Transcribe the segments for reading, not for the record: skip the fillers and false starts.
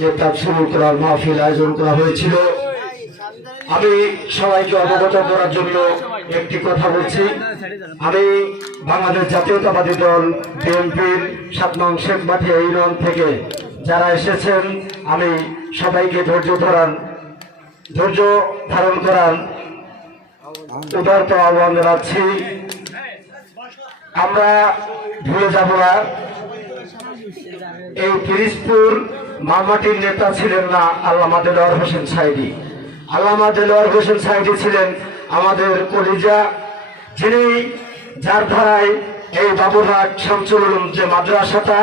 যে তাফসীরুল কোরআন মাহফিল আয়োজন করা হয়েছিল। আমি সবাইকে অবগত করার জন্য একটি কথা বলছি। আমি বাংলাদেশ জাতীয়তাবাদী দল বিএনপির 7 নং শেখমাটিয়া ইউনিয়ন থেকে যারা এসেছেন, আমি সবাইকে ধৈর্য ধারণ করার উদারত আহ্বান জানাচ্ছি। আমরা ভুলে যাব না, এই পিরিজপুর মামাটির নেতা ছিলেন না আল্লামা দেলোয়ার হোসেন সাঈদী। আল্লামা দেলোয়ার হোসেন সাঈদী ছিলেন আমাদের কলিজা, যিনি যার ধারায় এই বাবুরহাট শামসুল উলুম যে মাদ্রাসাটা,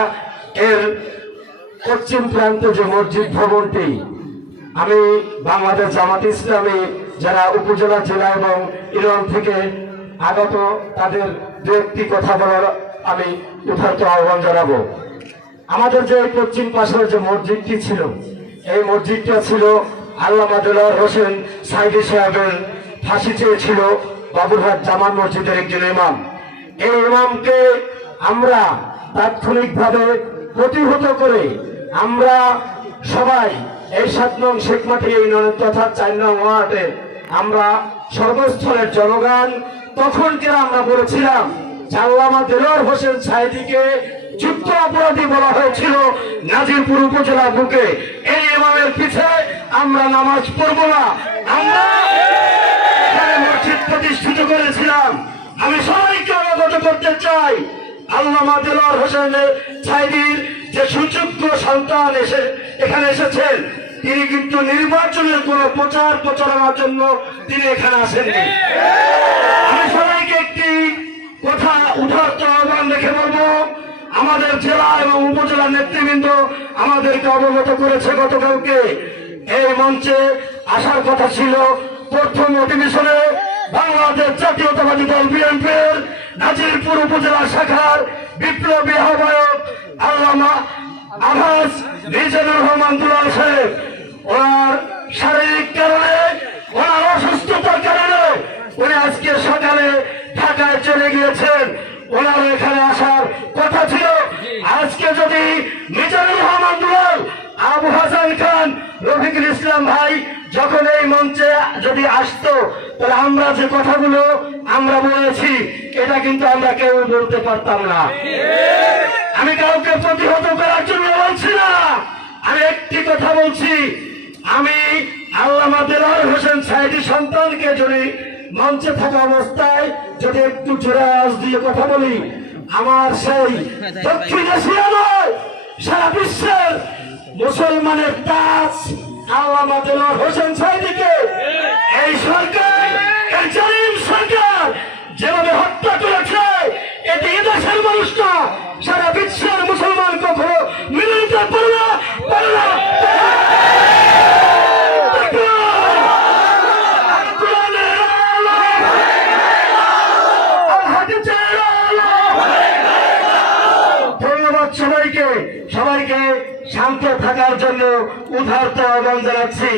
এর পশ্চিম প্রান্তে যে মসজিদ ভবনটি, আমি বাংলাদেশ জামাত ইসলামী যারা উপজেলা, জেলা এবং ইউনিয়ন থেকে আগত তাদের দু একটি কথা বলার আমি যথার্থ আহ্বান জানাবো। আমাদের যে পশ্চিম পাশের যে মসজিদটি ছিল, এই মসজিদটা ছিল আল্লামা দেলোয়ার হোসেন সাঈদী সাহেবের ফাঁসি চেয়েছিল বাবুরহাট জামা মসজিদের একজন ইমাম। এই ইমামকে আমরা তাৎক্ষণিকভাবে প্রতিহত করে আমরা সবাই এই 7 নং শেখমাটিয়া ইউনিয়নের তথা 4 নং ওয়ার্ডে আমরা সর্বস্তরের জনগণ তখনকে আমরা বলেছিলাম যে আল্লামা দেলোয়ার হোসেন সাঈদীকে যুদ্ধ অপরাধী বলা হয়েছিল নাজিরপুর উপজেলা বুকে। এই ইমামের পিছে আমরা নামাজ পড়ব না, আমরা মসজিদ প্রতিষ্ঠিত করেছিলাম। আমি সবাইকে অবগত করতে চাই, আল্লামা দেলোয়ার হোসেন সাঈদীর যে সুযোগ্য সন্তান এখানে এসেছেন, তিনি কিন্তু নির্বাচনের কোন প্রচারণার জন্য তিনি এখানে আসেননি। আমি সবাইকে একটি কথা উদারত আহ্বান রেখে বলবো, আমাদের জেলা এবং উপজেলা নেতৃবৃন্দ আমাদেরকে অবগত করেছে গতকালকে এই মঞ্চে আসার কথা ছিল প্রথম অধিবেশনে বাংলাদেশ জাতীয়তাবাদী দল বিএনপির নাজিরপুর উপজেলা শাখার বিপ্লবী আহ্বায়ক আল্লামা আভাস মিজানুর রহমান দুলাল সাহেব, ওনার শারীরিক কারণে, ওনার অসুস্থতার কারণে উনি আজকে সকালে ঢাকায় চলে গিয়েছেন। ওনার এখানে আসার কথা ছিল। আজকে যদি মিজানুর রহমান দুলাল, আবু হাসান খান, রফিকুল ইসলাম ভাই যখন এই মঞ্চে যদি আসতো, তাহলে আমরা যে কথাগুলো আমরা বলেছি এটা কিন্তু আমরা কেউ বলতে পারতাম না। আমি কাউকে প্রতিহত করার জন্য বলছি না, আমি একটি কথা বলছি, আমি আল্লামা দেলোয়ার হোসেন সাঈদী সন্তানকে যদি মঞ্চে থাকা অবস্থায় যদি একটু জোরে আওয়াজ দিয়ে কথা বলি, আমার সেই দক্ষিণ এশিয়া নয় সারা বিশ্বের মুসলমানের তাজ আল্লামা দেলোয়ার হোসেন সাঈদীকে এই সরকার, এই জালিম সরকার যেভাবে হত্যা করেছে, এটি এদেশের মানুষ না, সারা বিশ্বের মুসলমান কখনো মেনে নিতে পারে না। সবাইকে শান্ত থাকার জন্য উদারত আহ্বান জানাচ্ছি।